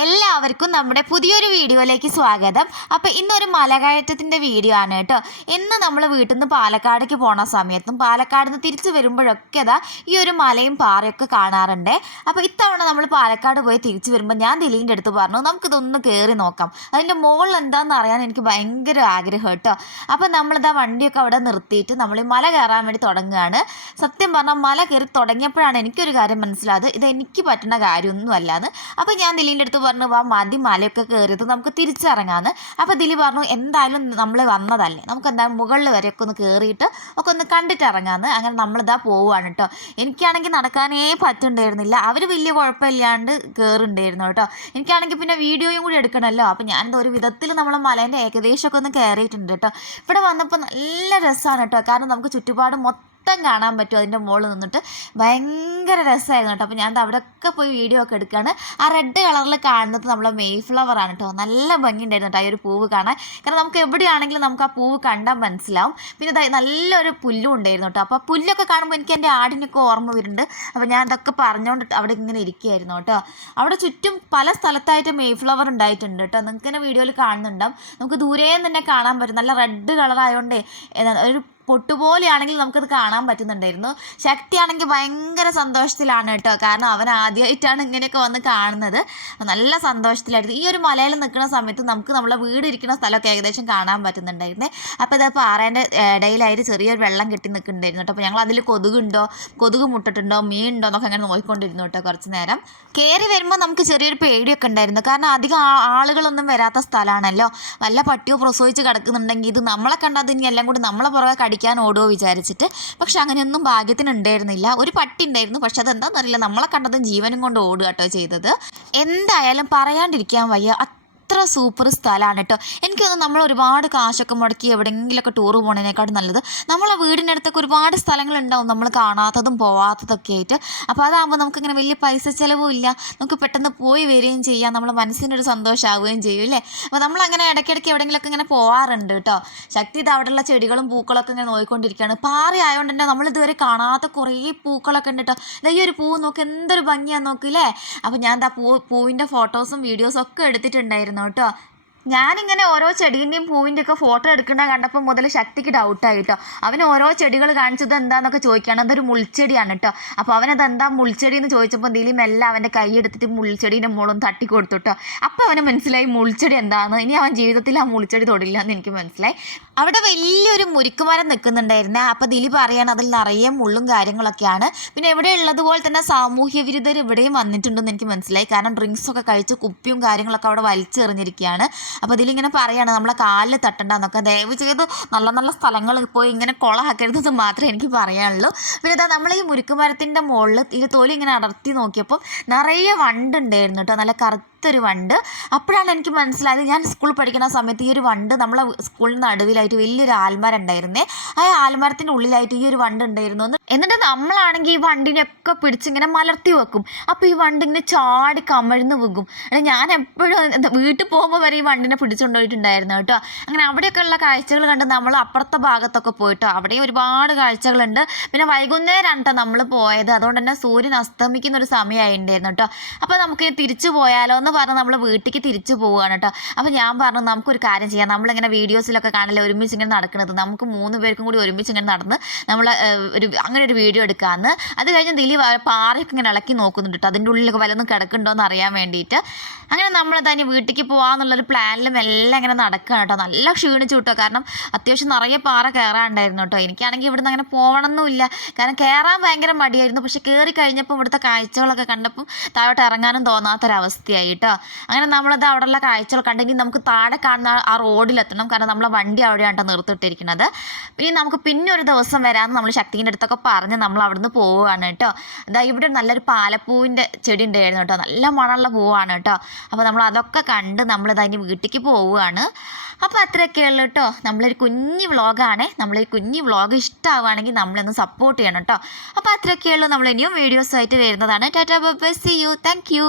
എല്ലാവർക്കും നമ്മുടെ പുതിയൊരു വീഡിയോയിലേക്ക് സ്വാഗതം. അപ്പോൾ ഇന്നൊരു മലകയറ്റത്തിൻ്റെ വീഡിയോ ആണ് കേട്ടോ. ഇന്ന് നമ്മൾ വീട്ടിൽ നിന്ന് പാലക്കാടേക്ക് പോണ സമയത്തും പാലക്കാട് നിന്ന് തിരിച്ചു വരുമ്പോഴൊക്കെ അതാ ഈ ഒരു മലയും പാറയൊക്കെ കാണാറുണ്ട്. അപ്പോൾ ഇത്തവണ നമ്മൾ പാലക്കാട് പോയി തിരിച്ചു വരുമ്പോൾ ഞാൻ ദിലീൻ്റെ അടുത്ത് പറഞ്ഞു നമുക്കിതൊന്ന് കയറി നോക്കാം, അതിൻ്റെ മുകളിൽ എന്താണെന്ന് അറിയാൻ എനിക്ക് ഭയങ്കര ആഗ്രഹം കേട്ടോ. അപ്പോൾ നമ്മളിതാ വണ്ടിയൊക്കെ അവിടെ നിർത്തിയിട്ട് നമ്മൾ ഈ മല കയറാൻ വേണ്ടി തുടങ്ങുകയാണ്. സത്യം പറഞ്ഞാൽ മല കയറി തുടങ്ങിയപ്പോഴാണ് എനിക്കൊരു കാര്യം മനസ്സിലായത്, ഇത് എനിക്ക് പറ്റുന്ന കാര്യമൊന്നും അല്ലാന്ന്. അപ്പോൾ ഞാൻ ദിലീൻ്റെ അടുത്ത് പറഞ്ഞു വാ മതി മലയൊക്കെ കയറിയത് നമുക്ക് തിരിച്ചിറങ്ങാന്ന്. അപ്പോൾ ദിലി പറഞ്ഞു എന്തായാലും നമ്മൾ വന്നതല്ലേ, നമുക്ക് എന്തായാലും മുകളിൽ വരെയൊക്കെ ഒന്ന് കയറിയിട്ട് ഒക്കെ ഒന്ന് കണ്ടിട്ട് ഇറങ്ങാന്ന്. അങ്ങനെ നമ്മളിതാ പോവുകയാണ് കേട്ടോ. എനിക്കാണെങ്കിൽ നടക്കാനേ പറ്റുന്നുണ്ടായിരുന്നില്ല, അവർ വലിയ കുഴപ്പമില്ലാണ്ട് കയറുണ്ടായിരുന്നു കേട്ടോ. എനിക്കാണെങ്കിൽ പിന്നെ വീഡിയോയും കൂടി എടുക്കണമല്ലോ. അപ്പോൾ ഞാനെന്തോ ഒരു വിധത്തിൽ നമ്മളെ മലേൻ്റെ ഏകദേശമൊക്കെ ഒന്ന് കയറിയിട്ടുണ്ട് കേട്ടോ. ഇവിടെ വന്നപ്പോൾ നല്ല രസമാണ് കേട്ടോ, കാരണം നമുക്ക് ചുറ്റുപാട് മൊത്തം കാണാൻ പറ്റും. അതിൻ്റെ മുകളിൽ നിന്നിട്ട് ഭയങ്കര രസമായിരുന്നു കേട്ടോ. അപ്പോൾ ഞാൻ അവിടെയൊക്കെ പോയി വീഡിയോ ഒക്കെ എടുക്കുകയാണ്. ആ റെഡ് കളറിൽ കാണുന്നത് നമ്മളെ മെയ്ഫ്ലവറാണ് കേട്ടോ. നല്ല ഭംഗിയുണ്ടായിരുന്നു കേട്ടോ ആ ഒരു പൂവ് കാണാൻ. കാരണം നമുക്ക് എവിടെയാണെങ്കിലും നമുക്ക് ആ പൂവ് കണ്ടാൽ മനസ്സിലാവും. പിന്നെ നല്ലൊരു പുല്ലും ഉണ്ടായിരുന്നു കേട്ടോ. അപ്പോൾ പുല്ലൊക്കെ കാണുമ്പോൾ എനിക്ക് എൻ്റെ ആടിനൊക്കെ ഓർമ്മ വരുന്നുണ്ട്. അപ്പോൾ ഞാൻ അതൊക്കെ പറഞ്ഞുകൊണ്ട് അവിടെ ഇങ്ങനെ ഇരിക്കുകയായിരുന്നു കേട്ടോ. അവിടെ ചുറ്റും പല സ്ഥലത്തായിട്ട് മെയ്ഫ്ലവർ ഉണ്ടായിട്ടുണ്ട് കേട്ടോ. നിങ്ങൾക്ക് തന്നെ വീഡിയോയിൽ കാണുന്നുണ്ടാവും. നമുക്ക് ദൂരെ തന്നെ കാണാൻ പറ്റും. നല്ല റെഡ് കളറായതുകൊണ്ട് ഒരു പൊട്ടുപോലെയാണെങ്കിൽ നമുക്കത് കാണാൻ പറ്റുന്നുണ്ടായിരുന്നു. ശക്തിയാണെങ്കിൽ ഭയങ്കര സന്തോഷത്തിലാണ് കേട്ടോ, കാരണം അവൻ ആദ്യമായിട്ടാണ് ഇങ്ങനെയൊക്കെ വന്ന് കാണുന്നത്. നല്ല സന്തോഷത്തിലായിരുന്നു. ഈ ഒരു മലയിൽ നിൽക്കുന്ന സമയത്ത് നമുക്ക് നമ്മളെ വീട് ഇരിക്കുന്ന സ്ഥലമൊക്കെ ഏകദേശം കാണാൻ പറ്റുന്നുണ്ടായിരുന്നേ. അപ്പോൾ ഇത് പാറേൻ്റെ ഇടയിലായിട്ട് ചെറിയൊരു വെള്ളം കെട്ടി നിൽക്കുന്നുണ്ടായിരുന്നു കേട്ടോ. അപ്പോൾ ഞങ്ങൾ അതിൽ കൊതുക് മുട്ടിട്ടുണ്ടോ മീൻ ഉണ്ടോ എന്നൊക്കെ അങ്ങനെ നോക്കിക്കൊണ്ടിരുന്നു കേട്ടോ കുറച്ച് നേരം. കയറി വരുമ്പോൾ നമുക്ക് ചെറിയൊരു പേടിയൊക്കെ ഉണ്ടായിരുന്നു, കാരണം അധികം ആളുകളൊന്നും വരാത്ത സ്ഥലമാണല്ലോ. വല്ല പട്ടിയോ പ്രസവിച്ച് കിടക്കുന്നുണ്ടെങ്കിൽ ഇത് നമ്മളെ കണ്ടാൽ ഇനി എല്ലാം കൂടി നമ്മളെ പുറകെ കടിക്കാൻ ഓടുമോ വിചാരിച്ചിട്ട്. പക്ഷെ അങ്ങനെയൊന്നും ഭാഗ്യത്തിന് ഉണ്ടായിരുന്നില്ല. ഒരു പട്ടി ഉണ്ടായിരുന്നു, പക്ഷെ അതെന്താണെന്നറിയില്ല നമ്മളെ കണ്ടതും ജീവനും കൊണ്ട് ഓടുക കേട്ടോ ചെയ്തത്. എന്തായാലും പറയാണ്ടിരിക്കാൻ വയ്യ, അത്ര സൂപ്പർ സ്ഥലമാണ് കേട്ടോ. എനിക്കൊന്ന് നമ്മൾ ഒരുപാട് കാശൊക്കെ മുടക്കി എവിടെയെങ്കിലുമൊക്കെ ടൂറ് പോകുന്നതിനേക്കാളും നല്ലത് നമ്മളെ വീടിൻ്റെ അടുത്തൊക്കെ ഒരുപാട് സ്ഥലങ്ങളുണ്ടാവും നമ്മൾ കാണാത്തതും പോവാത്തതൊക്കെ ആയിട്ട്. അപ്പോൾ അതാകുമ്പോൾ നമുക്കിങ്ങനെ വലിയ പൈസ ചിലവും ഇല്ല, നമുക്ക് പെട്ടെന്ന് പോയി വരികയും ചെയ്യാം, നമ്മളെ മനസ്സിനൊരു സന്തോഷമാവുകയും ചെയ്യും അല്ലേ. അപ്പോൾ നമ്മളങ്ങനെ ഇടയ്ക്കിടയ്ക്ക് എവിടെയെങ്കിലുമൊക്കെ ഇങ്ങനെ പോകാറുണ്ട് കേട്ടോ. ശക്തി ഇത് അവിടെയുള്ള ചെടികളും പൂക്കളൊക്കെ ഇങ്ങനെ നോക്കിക്കൊണ്ടിരിക്കുകയാണ്. പാറ ആയതുകൊണ്ട് തന്നെ നമ്മളിതുവരെ കാണാത്ത കുറേ പൂക്കളൊക്കെ ഉണ്ട് കേട്ടോ. ഈ ഒരു പൂവ് നോക്ക്, എന്തൊരു ഭംഗിയാന്ന് നോക്കില്ലേ. അപ്പോൾ ഞാൻ എന്താ പൂവിൻ്റെ ഫോട്ടോസും വീഡിയോസും ഒക്കെ എടുത്തിട്ടുണ്ടായിരുന്നു കേട്ടോ. ഞാനിങ്ങനെ ഓരോ ചെടീൻ്റെയും പൂവിൻ്റെ ഒക്കെ ഫോട്ടോ എടുക്കേണ്ട കണ്ടപ്പോൾ മുതൽ ശക്തിക്ക് ഡൗട്ടായി കേട്ടോ. അവന് ഓരോ ചെടികൾ കാണിച്ചത് എന്താണെന്നൊക്കെ ചോദിക്കുകയാണ്. അതൊരു മുൾച്ചെടിയാണ് കേട്ടോ. അപ്പോൾ അവനത് എന്താ മുൾച്ചെടി എന്ന് ചോദിച്ചപ്പോൾ എന്തെങ്കിലും എല്ലാം അവൻ്റെ കൈ എടുത്തിട്ട് മുൾച്ചെടീൻ്റെ മുകളും തട്ടി കൊടുത്തു കേട്ടോ. അപ്പോൾ അവന് മനസ്സിലായി മുൾച്ചെടി എന്താണെന്ന്. ഇനി അവൻ ജീവിതത്തിൽ ആ മുൾച്ചെടി തൊടില്ല എന്ന് എനിക്ക് മനസ്സിലായി. അവിടെ വലിയൊരു മുരിക്കുമരം നിൽക്കുന്നുണ്ടായിരുന്നേ. അപ്പോൾ ദിലി പറയാണ് അതിൽ നിറയെ മുള്ളും കാര്യങ്ങളൊക്കെയാണ്. പിന്നെ ഇവിടെ ഉള്ളതുപോലെ തന്നെ സാമൂഹ്യ വിരുദ്ധർ ഇവിടെയും വന്നിട്ടുണ്ടെന്ന് എനിക്ക് മനസ്സിലായി, കാരണം ഡ്രിങ്ക്സൊക്കെ കഴിച്ച് കുപ്പിയും കാര്യങ്ങളൊക്കെ അവിടെ വലിച്ചെറിഞ്ഞിരിക്കുകയാണ്. അപ്പോൾ ഇതിലിങ്ങനെ പറയാണ് നമ്മളെ കാലിൽ തട്ടണ്ടെന്നൊക്കെ. ദയവ് ചെയ്ത് നല്ല നല്ല സ്ഥലങ്ങളിൽ പോയി ഇങ്ങനെ കുളമാക്കരുതെന്ന് മാത്രമേ എനിക്ക് പറയാനുള്ളൂ. പിന്നെ ഇതാ നമ്മൾ ഈ മുരിക്കുമരത്തിൻ്റെ മുകളിൽ ഈ തൊലി ഇങ്ങനെ അടർത്തി നോക്കിയപ്പോൾ നിറയെ വണ്ടുണ്ടായിരുന്നു കേട്ടോ, നല്ല കറുത്തൊരു വണ്ട്. അപ്പോഴാണ് എനിക്ക് മനസ്സിലായത്, ഞാൻ സ്കൂളിൽ പഠിക്കുന്ന സമയത്ത് ഈ ഒരു വണ്ട് നമ്മളെ സ്കൂളിന് നടുവിലായിട്ട് വലിയൊരു ആൽമരം ഉണ്ടായിരുന്നേ. ആ ആൽമരത്തിൻ്റെ ഉള്ളിലായിട്ട് ഈ ഒരു വണ്ട് ഉണ്ടായിരുന്നു. എന്നിട്ട് നമ്മളാണെങ്കിൽ ഈ വണ്ടിനെയൊക്കെ പിടിച്ചിങ്ങനെ മലർത്തി വെക്കും. അപ്പോൾ ഈ വണ്ട് ഇങ്ങനെ ചാടി കമഴ്ന്ന് വെക്കും. ഞാൻ എപ്പോഴും വീട്ടിൽ പോകുമ്പോൾ വരെ ഈ വണ്ടിനെ പിടിച്ചുകൊണ്ടുപോയിട്ടുണ്ടായിരുന്നു കേട്ടോ. അങ്ങനെ അവിടെയൊക്കെ ഉള്ള കാഴ്ചകൾ കണ്ട് നമ്മൾ അപ്പുറത്തെ ഭാഗത്തൊക്കെ പോയിട്ടോ, അവിടെയും ഒരുപാട് കാഴ്ചകളുണ്ട്. പിന്നെ വൈകുന്നേരമാണ് കേട്ടോ നമ്മൾ പോയത്, അതുകൊണ്ട് തന്നെ സൂര്യൻ അസ്തമിക്കുന്ന ഒരു സമയമായിട്ടുണ്ടായിരുന്നു കേട്ടോ. അപ്പോൾ നമുക്ക് തിരിച്ചു പോയാലോ എന്ന് പറഞ്ഞ് നമ്മൾ വീട്ടിലേക്ക് തിരിച്ചു പോവുകയാണ് കേട്ടോ. അപ്പോൾ ഞാൻ പറഞ്ഞു നമുക്കൊരു കാര്യം ചെയ്യാം, നമ്മളിങ്ങനെ വീഡിയോസിലൊക്കെ കാണില്ലേ ഒരുമിച്ച് ഇങ്ങനെ നടക്കുന്നത്, നമുക്ക് 3 പേർക്കും കൂടി ഒരുമിച്ച് ഇങ്ങനെ നടന്ന് നമ്മൾ അങ്ങനെ ഒരു വീഡിയോ എടുക്കാമെന്ന്. അത് കഴിഞ്ഞ് ദിലി പാറയൊക്കെ ഇങ്ങനെ ഇളക്കി നോക്കുന്നുണ്ട് കേട്ടോ, അതിൻ്റെ ഉള്ളിലൊക്കെ വല്ലതും കിടക്കുന്നുണ്ടോ എന്ന് അറിയാൻ വേണ്ടിയിട്ട്. അങ്ങനെ നമ്മൾ തന്നെ വീട്ടിലേക്ക് പോകാമെന്നുള്ളൊരു പ്ലാനിലും എല്ലാം ഇങ്ങനെ നടക്കുകയാണ് കേട്ടോ. നല്ല ക്ഷീണിച്ചു കേട്ടോ, കാരണം അത്യാവശ്യം നിറയെ പാറ കയറാനുണ്ടായിരുന്നു കേട്ടോ. എനിക്കാണെങ്കിൽ ഇവിടുന്ന് അങ്ങനെ പോകണമെന്നില്ല, കാരണം കയറാൻ ഭയങ്കര മടിയായിരുന്നു. പക്ഷെ കയറി കഴിഞ്ഞപ്പോൾ ഇവിടുത്തെ കാഴ്ചകളൊക്കെ കണ്ടപ്പം താഴോട്ട് ഇറങ്ങാനും തോന്നാത്തൊരവസ്ഥയായി കേട്ടോ. അങ്ങനെ നമ്മളത് അവിടെയുള്ള കാഴ്ചകൾ കണ്ടെങ്കിൽ നമുക്ക് താഴെ കാണുന്ന ആ റോഡിലെത്തണം, കാരണം നമ്മളെ വണ്ടി അവിടെയാണ് കേട്ടോ നിർത്തിയിട്ടിരിക്കുന്നത്. ഇനി നമുക്ക് പിന്നെ ഒരു ദിവസം വരാമെന്ന് നമ്മൾ ശക്തിൻ്റെ അടുത്തൊക്കെ പറഞ്ഞ് നമ്മൾ അവിടുന്ന് പോവുകയാണ് കേട്ടോ. അതാ ഇവിടെ നല്ലൊരു പാലപ്പൂവിൻ്റെ ചെടി ഉണ്ടായിരുന്നു കേട്ടോ, നല്ല മണമുള്ള പൂവാണ് കേട്ടോ. അപ്പോൾ നമ്മൾ അതൊക്കെ കണ്ട് നമ്മളിതതിന് വീട്ടിലേക്ക് പോവുകയാണ്. അപ്പോൾ അത്രയൊക്കെയുള്ളൂ കേട്ടോ. നമ്മളൊരു കുഞ്ഞു വ്ളോഗാണേ. നമ്മളൊരു കുഞ്ഞു വ്ളോഗ് ഇഷ്ടമാവുകയാണെങ്കിൽ നമ്മളൊന്ന് സപ്പോർട്ട് ചെയ്യണം കേട്ടോ. അപ്പോൾ അത്രയൊക്കെയുള്ളൂ. നമ്മൾ ഇനിയും വീഡിയോസായിട്ട് വരുന്നതാണ്. Tata bye bye, see you, thank U.